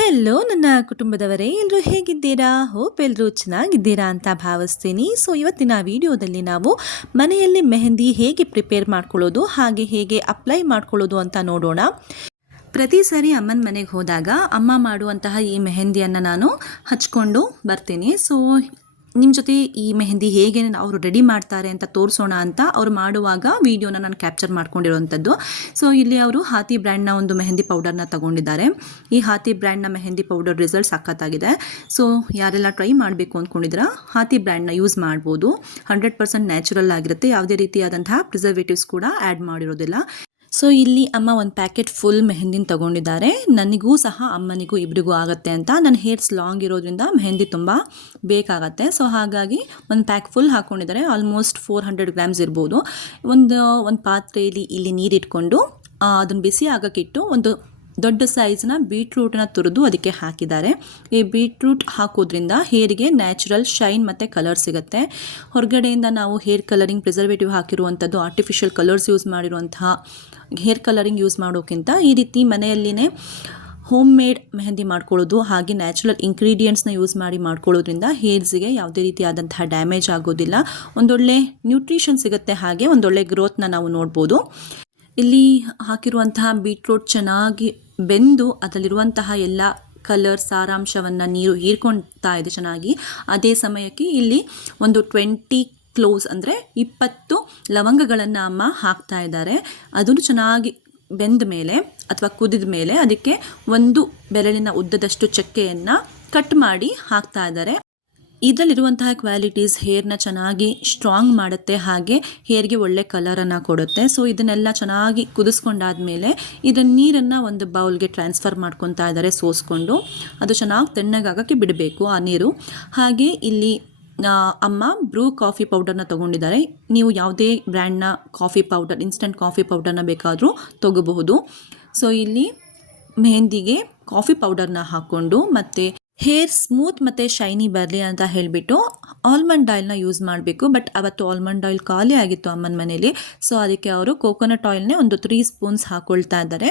Hello ನನ್ನ ಕುಟುಂಬದವರೇ, ಎಲ್ಲರೂ ಹೇಗಿದ್ದೀರಾ? ಹೋಪ್ ಎಲ್ಲರೂ ಚೆನ್ನಾಗಿದ್ದೀರಾ ಅಂತ ಭಾವಿಸ್ತೀನಿ. ಸೊ ಇವತ್ತಿನ ವಿಡಿಯೋದಲ್ಲಿ ನಾವು ಮನೆಯಲ್ಲಿ ಮೆಹಂದಿ ಹೇಗೆ ಪ್ರಿಪೇರ್ ಮಾಡ್ಕೊಳ್ಳೋದು ಹಾಗೆ ಹೇಗೆ ಅಪ್ಲೈ ಮಾಡ್ಕೊಳ್ಳೋದು ಅಂತ ನೋಡೋಣ. ಪ್ರತಿ ಸಾರಿ ಅಮ್ಮನ ಮನೆಗೆ ಹೋದಾಗ ಅಮ್ಮ ಮಾಡುವಂತಹ ಈ ಮೆಹಂದಿಯನ್ನು ನಾನು ಹಚ್ಕೊಂಡು ಬರ್ತೀನಿ. ಸೊ ನಿಮ್ಮ ಜೊತೆ ಈ ಮೆಹಂದಿ ಹೇಗೆ ಅವರು ರೆಡಿ ಮಾಡ್ತಾರೆ ಅಂತ ತೋರಿಸೋಣ ಅಂತ ಅವ್ರು ಮಾಡುವಾಗ ವಿಡಿಯೋನ ನಾನು ಕ್ಯಾಪ್ಚರ್ ಮಾಡ್ಕೊಂಡಿರೋವಂಥದ್ದು. ಸೊ ಇಲ್ಲಿ ಅವರು ಹಾತಿ ಬ್ರ್ಯಾಂಡ್ನ ಒಂದು ಮೆಹಂದಿ ಪೌಡರ್ನ ತಗೊಂಡಿದ್ದಾರೆ. ಈ ಹಾತಿ ಬ್ರ್ಯಾಂಡ್ನ ಮೆಹಂದಿ ಪೌಡರ್ ರಿಸಲ್ಟ್ ಸಖತ್ತಾಗಿದೆ. ಸೊ ಯಾರೆಲ್ಲ ಟ್ರೈ ಮಾಡಬೇಕು ಅಂದ್ಕೊಂಡಿದ್ರೆ ಹಾತಿ ಬ್ರ್ಯಾಂಡ್ನ ಯೂಸ್ ಮಾಡ್ಬೋದು. 100% ನ್ಯಾಚುರಲ್ ಆಗಿರುತ್ತೆ, ಯಾವುದೇ ರೀತಿಯಾದಂತಹ ಪ್ರಿಸರ್ವೇಟಿವ್ಸ್ ಕೂಡ ಆ್ಯಡ್ ಮಾಡಿರೋದಿಲ್ಲ. ಸೊ ಇಲ್ಲಿ ಅಮ್ಮ ಒಂದು ಪ್ಯಾಕೆಟ್ ಫುಲ್ ಮೆಹಂದಿನ ತೊಗೊಂಡಿದ್ದಾರೆ. ನನಗೂ ಸಹ ಅಮ್ಮನಿಗೂ ಇಬ್ಬರಿಗೂ ಆಗುತ್ತೆ ಅಂತ. ನನ್ನ ಹೇರ್ಸ್ ಲಾಂಗ್ ಇರೋದ್ರಿಂದ ಮೆಹಂದಿ ತುಂಬ ಬೇಕಾಗತ್ತೆ. ಸೊ ಹಾಗಾಗಿ ಒಂದು ಪ್ಯಾಕ್ ಫುಲ್ ಹಾಕ್ಕೊಂಡಿದ್ದಾರೆ. ಆಲ್ಮೋಸ್ಟ್ 400 ಗ್ರಾಮ್ಸ್ ಇರ್ಬೋದು. ಒಂದು ಪಾತ್ರೆಯಲ್ಲಿ ಇಲ್ಲಿ ನೀರಿಟ್ಕೊಂಡು ಅದನ್ನು ಬಿಸಿ ಆಗೋಕ್ಕಿಟ್ಟು ಒಂದು ದೊಡ್ಡ ಸೈಜ್ನ ಬೀಟ್ರೂಟನ್ನ ತುರಿದು ಅದಕ್ಕೆ ಹಾಕಿದ್ದಾರೆ. ಈ ಬೀಟ್ರೂಟ್ ಹಾಕೋದ್ರಿಂದ ಹೇರಿಗೆ ನ್ಯಾಚುರಲ್ ಶೈನ್ ಮತ್ತು ಕಲರ್ ಸಿಗುತ್ತೆ. ಹೊರಗಡೆಯಿಂದ ನಾವು ಹೇರ್ ಕಲರಿಂಗ್ ಪ್ರಿಸರ್ವೇಟಿವ್ ಹಾಕಿರುವಂಥದ್ದು, ಆರ್ಟಿಫಿಷಿಯಲ್ ಕಲರ್ಸ್ ಯೂಸ್ ಮಾಡಿರುವಂತಹ ಹೇರ್ ಕಲರಿಂಗ್ ಯೂಸ್ ಮಾಡೋಕ್ಕಿಂತ ಈ ರೀತಿ ಮನೆಯಲ್ಲಿನೇ ಹೋಮ್ ಮೇಡ್ ಮೆಹಂದಿ ಮಾಡ್ಕೊಳ್ಳೋದು ಹಾಗೆ ನ್ಯಾಚುರಲ್ ಇಂಗ್ರೀಡಿಯೆಂಟ್ಸ್ನ ಯೂಸ್ ಮಾಡಿ ಮಾಡ್ಕೊಳ್ಳೋದ್ರಿಂದ ಹೇರ್ಸ್ಗೆ ಯಾವುದೇ ರೀತಿಯಾದಂತಹ ಡ್ಯಾಮೇಜ್ ಆಗೋದಿಲ್ಲ. ಒಂದೊಳ್ಳೆ ನ್ಯೂಟ್ರಿಷನ್ ಸಿಗುತ್ತೆ, ಹಾಗೆ ಒಂದೊಳ್ಳೆ ಗ್ರೋತ್ನ ನಾವು ನೋಡ್ಬೋದು. ಇಲ್ಲಿ ಹಾಕಿರುವಂತಹ ಬೀಟ್ರೂಟ್ ಚೆನ್ನಾಗಿ ಬೆಂದು ಅದರಲ್ಲಿರುವಂತಹ ಎಲ್ಲ ಕಲರ್ ಸಾರಾಂಶವನ್ನು ನೀರು ಹೀರ್ಕೊಳ್ತಾ ಇದೆ ಚೆನ್ನಾಗಿ. ಅದೇ ಸಮಯಕ್ಕೆ ಇಲ್ಲಿ ಒಂದು 20 ಕ್ಲೋವ್ಸ್ ಅಂದರೆ 20 ಲವಂಗಗಳನ್ನು ಅಮ್ಮ ಹಾಕ್ತಾ ಇದ್ದಾರೆ. ಅದನ್ನು ಚೆನ್ನಾಗಿ ಬೆಂದ ಮೇಲೆ ಅಥವಾ ಕುದಿದ ಮೇಲೆ ಅದಕ್ಕೆ ಒಂದು ಬೆರಳಿನ ಉದ್ದದಷ್ಟು ಚಕ್ಕೆಯನ್ನು ಕಟ್ ಮಾಡಿ ಹಾಕ್ತಾ ಇದ್ದಾರೆ. ಇದರಲ್ಲಿರುವಂತಹ ಕ್ವಾಲಿಟೀಸ್ ಹೇರ್ನ ಚೆನ್ನಾಗಿ ಸ್ಟ್ರಾಂಗ್ ಮಾಡುತ್ತೆ, ಹಾಗೆ ಹೇರ್ಗೆ ಒಳ್ಳೆ ಕಲರನ್ನು ಕೊಡುತ್ತೆ. ಸೊ ಇದನ್ನೆಲ್ಲ ಚೆನ್ನಾಗಿ ಕುದಿಸ್ಕೊಂಡಾದ್ಮೇಲೆ ಇದನ್ನು ನೀರನ್ನು ಒಂದು ಬೌಲ್ಗೆ ಟ್ರಾನ್ಸ್ಫರ್ ಮಾಡ್ಕೊತಾ ಇದ್ದಾರೆ ಸೋಸ್ಕೊಂಡು. ಅದು ಚೆನ್ನಾಗಿ ತಣ್ಣಗಾಗೋಕ್ಕೆ ಬಿಡಬೇಕು ಆ ನೀರು. ಹಾಗೆ ಇಲ್ಲಿ ಅಮ್ಮ ಬ್ರೂ ಕಾಫಿ ಪೌಡರ್ನ ತೊಗೊಂಡಿದ್ದಾರೆ. ನೀವು ಯಾವುದೇ ಬ್ರ್ಯಾಂಡ್ನ ಕಾಫಿ ಪೌಡರ್, ಇನ್ಸ್ಟಂಟ್ ಕಾಫಿ ಪೌಡರ್ನ ಬೇಕಾದರೂ ತೊಗೋಬಹುದು. ಸೊ ಇಲ್ಲಿ ಮೆಹಂದಿಗೆ ಕಾಫಿ ಪೌಡರ್ನ ಹಾಕ್ಕೊಂಡು ಮತ್ತು ಹೇರ್ ಸ್ಮೂತ್ ಮತ್ತು ಶೈನಿ ಬರಲಿ ಅಂತ ಹೇಳಿಬಿಟ್ಟು ಆಲ್ಮಂಡ್ ಆಯಿಲ್ನ ಯೂಸ್ ಮಾಡಬೇಕು. ಬಟ್ ಅವತ್ತು ಆಲ್ಮಂಡ್ ಆಯಿಲ್ ಖಾಲಿ ಆಗಿತ್ತು ಅಮ್ಮನ ಮನೇಲಿ. ಸೊ ಅದಕ್ಕೆ ಅವರು ಕೋಕೋನಟ್ ಆಯಿಲ್ನೇ ಒಂದು 3 ಸ್ಪೂನ್ಸ್ ಹಾಕ್ಕೊಳ್ತಾ ಇದ್ದಾರೆ.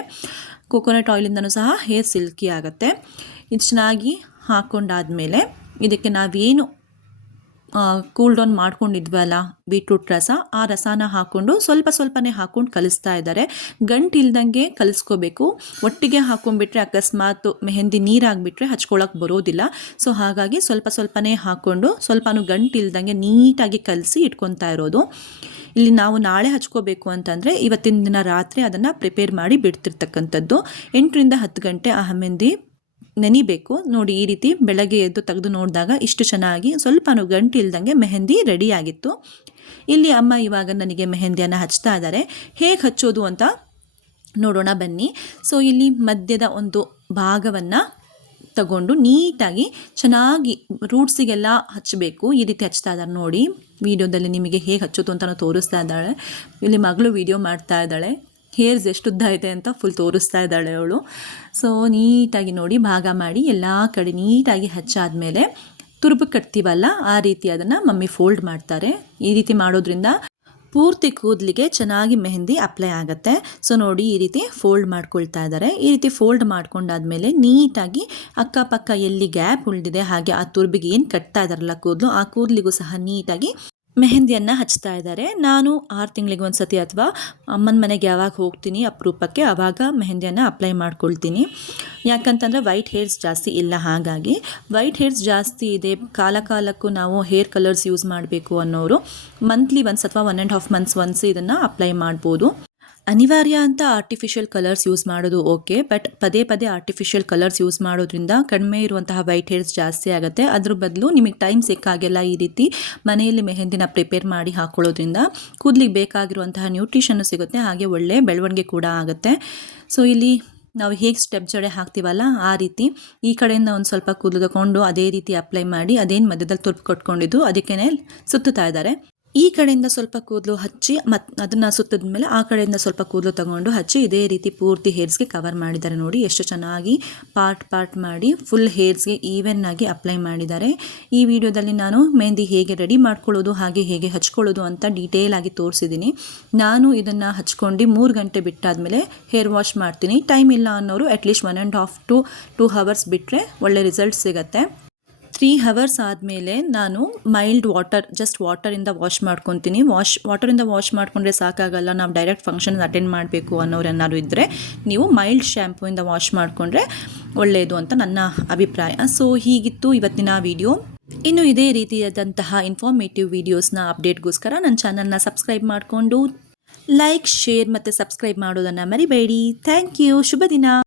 ಕೋಕೋನಟ್ ಆಯಿಲಿಂದನೂ ಸಹ ಹೇರ್ ಸಿಲ್ಕಿ ಆಗುತ್ತೆ. ಇದು ಚೆನ್ನಾಗಿ ಹಾಕ್ಕೊಂಡಾದ್ಮೇಲೆ ಇದಕ್ಕೆ ನಾವೇನು ಕೂಲ್ ಡೌನ್ ಮಾಡ್ಕೊಂಡಿದ್ವಲ್ಲ ಬೀಟ್ರೂಟ್ ರಸ, ಆ ರಸನ ಹಾಕ್ಕೊಂಡು ಸ್ವಲ್ಪನೇ ಹಾಕ್ಕೊಂಡು ಕಲಿಸ್ತಾ ಇದ್ದಾರೆ. ಗಂಟು ಇಲ್ದಂಗೆ ಕಲಿಸ್ಕೋಬೇಕು. ಒಟ್ಟಿಗೆ ಹಾಕ್ಕೊಂಡ್ಬಿಟ್ರೆ ಅಕಸ್ಮಾತ್ ಮೆಹಂದಿ ನೀರಾಗಿಬಿಟ್ರೆ ಹಚ್ಕೊಳ್ಳೋಕೆ ಬರೋದಿಲ್ಲ. ಸೊ ಹಾಗಾಗಿ ಸ್ವಲ್ಪನೇ ಹಾಕ್ಕೊಂಡು ಸ್ವಲ್ಪನೂ ಗಂಟು ಇಲ್ದಂಗೆ ನೀಟಾಗಿ ಕಲಸಿ ಇಟ್ಕೊತಾ ಇರೋದು. ಇಲ್ಲಿ ನಾವು ನಾಳೆ ಹಚ್ಕೋಬೇಕು ಅಂತಂದರೆ ಇವತ್ತಿನ ದಿನ ರಾತ್ರಿ ಅದನ್ನು ಪ್ರಿಪೇರ್ ಮಾಡಿ ಬಿಡ್ತಿರ್ತಕ್ಕಂಥದ್ದು. 8 ರಿಂದ 10 ಗಂಟೆ ಆ ಮೆಹಂದಿ ನೆನಿಬೇಕು. ನೋಡಿ, ಈ ರೀತಿ ಬೆಳಗ್ಗೆ ಎದ್ದು ತೆಗೆದು ನೋಡಿದಾಗ ಇಷ್ಟು ಚೆನ್ನಾಗಿ ಸ್ವಲ್ಪನೂ ಗಂಟು ಇಲ್ದಂಗೆ ಮೆಹಂದಿ ರೆಡಿಯಾಗಿತ್ತು. ಇಲ್ಲಿ ಅಮ್ಮ ಇವಾಗ ನನಗೆ ಮೆಹಂದಿಯನ್ನು ಹಚ್ತಾ ಇದ್ದಾರೆ. ಹೇಗೆ ಹಚ್ಚೋದು ಅಂತ ನೋಡೋಣ ಬನ್ನಿ. ಸೊ ಇಲ್ಲಿ ಮಧ್ಯದ ಒಂದು ಭಾಗವನ್ನು ತಗೊಂಡು ನೀಟಾಗಿ ಚೆನ್ನಾಗಿ ರೂಟ್ಸಿಗೆಲ್ಲ ಹಚ್ಚಬೇಕು. ಈ ರೀತಿ ಹಚ್ತಾ ಇದ್ದಾರೆ ನೋಡಿ. ವಿಡಿಯೋದಲ್ಲಿ ನಿಮಗೆ ಹೇಗೆ ಹಚ್ಚೋದು ಅಂತ ತೋರಿಸ್ತಾ ಇದ್ದಾಳೆ. ಇಲ್ಲಿ ಮಗಳು ವಿಡಿಯೋ ಮಾಡ್ತಾ ಇದ್ದಾಳೆ. ಹೇರ್ಸ್ ಎಷ್ಟು ಉದ್ದ ಇದೆ ಅಂತ ಫುಲ್ ತೋರಿಸ್ತಾ ಇದ್ದಾಳೆ ಅವಳು. ಸೊ ನೀಟಾಗಿ ನೋಡಿ ಭಾಗ ಮಾಡಿ ಎಲ್ಲ ಕಡೆ ನೀಟಾಗಿ ಹಚ್ಚಾದ್ಮೇಲೆ ತುರುಬು ಕಟ್ತೀವಲ್ಲ ಆ ರೀತಿ ಅದನ್ನು ಮಮ್ಮಿ ಫೋಲ್ಡ್ ಮಾಡ್ತಾರೆ. ಈ ರೀತಿ ಮಾಡೋದ್ರಿಂದ ಪೂರ್ತಿ ಕೂದಲಿಗೆ ಚೆನ್ನಾಗಿ ಮೆಹಂದಿ ಅಪ್ಲೈ ಆಗುತ್ತೆ. ಸೊ ನೋಡಿ, ಈ ರೀತಿ ಫೋಲ್ಡ್ ಮಾಡ್ಕೊಳ್ತಾ ಇದ್ದಾರೆ. ಈ ರೀತಿ ಫೋಲ್ಡ್ ಮಾಡ್ಕೊಂಡಾದ್ಮೇಲೆ ನೀಟಾಗಿ ಅಕ್ಕಪಕ್ಕ ಎಲ್ಲಿ ಗ್ಯಾಪ್ ಉಳಿದಿದೆ ಹಾಗೆ ಆ ತುರುಬಿಗೆ ಏನು ಕಟ್ತಾ ಇದ್ದಾರಲ್ಲ ಕೂದಲು, ಆ ಕೂದಲಿಗೂ ಸಹ ನೀಟಾಗಿ ಮೆಹಂದಿಯನ್ನು ಹಚ್ತಾ ಇದ್ದಾರೆ. ನಾನು 6 ತಿಂಗಳಿಗೆ ಒಂದು ಸತಿ ಅಥವಾ ಅಮ್ಮನ ಮನೆಗೆ ಯಾವಾಗ ಹೋಗ್ತೀನಿ ಅಪರೂಪಕ್ಕೆ ಆವಾಗ ಮೆಹಂದಿಯನ್ನು ಅಪ್ಲೈ ಮಾಡ್ಕೊಳ್ತೀನಿ. ಯಾಕಂತಂದರೆ ವೈಟ್ ಹೇರ್ಸ್ ಜಾಸ್ತಿ ಇಲ್ಲ. ಹಾಗಾಗಿ ವೈಟ್ ಹೇರ್ಸ್ ಜಾಸ್ತಿ ಇದೆ, ಕಾಲಕ್ಕೂ ನಾವು ಹೇರ್ ಕಲರ್ಸ್ ಯೂಸ್ ಮಾಡಬೇಕು ಅನ್ನೋರು ಮಂತ್ಲಿ ಒನ್ಸ್ ಅಥವಾ 1.5 ಮಂತ್ಸ್ ಒನ್ಸ್ ಇದನ್ನು ಅಪ್ಲೈ ಮಾಡ್ಬೋದು. ಅನಿವಾರ್ಯ ಅಂತ ಆರ್ಟಿಫಿಷಿಯಲ್ ಕಲರ್ಸ್ ಯೂಸ್ ಮಾಡೋದು ಓಕೆ, ಬಟ್ ಪದೇ ಆರ್ಟಿಫಿಷಿಯಲ್ ಕಲರ್ಸ್ ಯೂಸ್ ಮಾಡೋದ್ರಿಂದ ಕಡಿಮೆ ಇರುವಂತಹ ವೈಟ್ ಹೇರ್ಸ್ ಜಾಸ್ತಿ ಆಗುತ್ತೆ. ಅದ್ರ ಬದಲು ನಿಮಗೆ ಟೈಮ್ ಸಿಕ್ಕಾಗೆಲ್ಲ ಈ ರೀತಿ ಮನೆಯಲ್ಲಿ ಮೆಹಂದಿನ ಪ್ರಿಪೇರ್ ಮಾಡಿ ಹಾಕ್ಕೊಳ್ಳೋದ್ರಿಂದ ಕೂದಲಿಗೆ ಬೇಕಾಗಿರುವಂತಹ ನ್ಯೂಟ್ರಿಷನ್ನು ಸಿಗುತ್ತೆ, ಹಾಗೆ ಒಳ್ಳೆ ಬೆಳವಣಿಗೆ ಕೂಡ ಆಗುತ್ತೆ. ಸೊ ಇಲ್ಲಿ ನಾವು ಹೇಗೆ ಸ್ಟೆಪ್ ಜಡೆ ಹಾಕ್ತೀವಲ್ಲ ಆ ರೀತಿ ಈ ಕಡೆಯಿಂದ ಒಂದು ಸ್ವಲ್ಪ ಕೂದಲು ತಗೊಂಡು ಅದೇ ರೀತಿ ಅಪ್ಲೈ ಮಾಡಿ ಅದೇನು ಮಧ್ಯದಲ್ಲಿ ತುರ್ಪು ಕೊಟ್ಕೊಂಡಿದ್ದು ಅದಕ್ಕೇ ಸುತ್ತುತ್ತಾ ಇದ್ದಾರೆ. ಈ ಕಡೆಯಿಂದ ಸ್ವಲ್ಪ ಕೂದಲು ಹಚ್ಚಿ ಅದನ್ನು ಸುತ್ತಿದ ಮೇಲೆ ಆ ಕಡೆಯಿಂದ ಸ್ವಲ್ಪ ಕೂದಲು ತಗೊಂಡು ಹಚ್ಚಿ ಇದೇ ರೀತಿ ಪೂರ್ತಿ ಹೇರ್ಸ್ಗೆ ಕವರ್ ಮಾಡಿದ್ದಾರೆ. ನೋಡಿ ಎಷ್ಟು ಚೆನ್ನಾಗಿ ಪಾರ್ಟ್ ಮಾಡಿ ಫುಲ್ ಹೇರ್ಸ್ಗೆ ಈವನ್ ಆಗಿ ಅಪ್ಲೈ ಮಾಡಿದ್ದಾರೆ. ಈ ವಿಡಿಯೋದಲ್ಲಿ ನಾನು ಮೆಹಂದಿ ಹೇಗೆ ರೆಡಿ ಮಾಡ್ಕೊಳ್ಳೋದು ಹಾಗೆ ಹೇಗೆ ಹಚ್ಕೊಳ್ಳೋದು ಅಂತ ಡೀಟೇಲ್ ಆಗಿ ತೋರಿಸಿದ್ದೀನಿ. ನಾನು ಇದನ್ನು ಹಚ್ಕೊಂಡು 3 ಗಂಟೆ ಬಿಟ್ಟಾದಮೇಲೆ ಹೇರ್ ವಾಶ್ ಮಾಡ್ತೀನಿ. ಟೈಮ್ ಇಲ್ಲ ಅನ್ನೋರು ಅಟ್ಲೀಸ್ಟ್ 1.5 to 2 hours ಬಿಟ್ಟರೆ ಒಳ್ಳೆ ರಿಸಲ್ಟ್ ಸಿಗುತ್ತೆ. 3 hours ಆದಮೇಲೆ ನಾನು ಮೈಲ್ಡ್ ವಾಟರಿಂದ ವಾಶ್ ಮಾಡ್ಕೊತೀನಿ. ವಾಟರಿಂದ ವಾಶ್ ಮಾಡಿಕೊಂಡ್ರೆ ಸಾಕಾಗಲ್ಲ, ನಾವು ಡೈರೆಕ್ಟ್ ಫಂಕ್ಷನ್ ಅಟೆಂಡ್ ಮಾಡಬೇಕು ಅನ್ನೋರು ಏನಾದ್ರು ಇದ್ದರೆ ನೀವು ಮೈಲ್ಡ್ ಶ್ಯಾಂಪೂಯಿಂದ ವಾಶ್ ಮಾಡಿಕೊಂಡ್ರೆ ಒಳ್ಳೆಯದು ಅಂತ ನನ್ನ ಅಭಿಪ್ರಾಯ. ಸೊ ಹೀಗಿತ್ತು ಇವತ್ತಿನ ವಿಡಿಯೋ. ಇನ್ನು ಇದೇ ರೀತಿಯಾದಂತಹ ಇನ್ಫಾರ್ಮೇಟಿವ್ ವಿಡಿಯೋಸ್ನ ಅಪ್ಡೇಟ್ಗೋಸ್ಕರ ನನ್ನ ಚಾನಲ್ನ ಸಬ್ಸ್ಕ್ರೈಬ್ ಮಾಡಿಕೊಂಡು ಲೈಕ್, ಶೇರ್ ಮತ್ತು ಸಬ್ಸ್ಕ್ರೈಬ್ ಮಾಡೋದನ್ನು ಮರಿಬೇಡಿ. Thank you. ಶುಭ ದಿನ.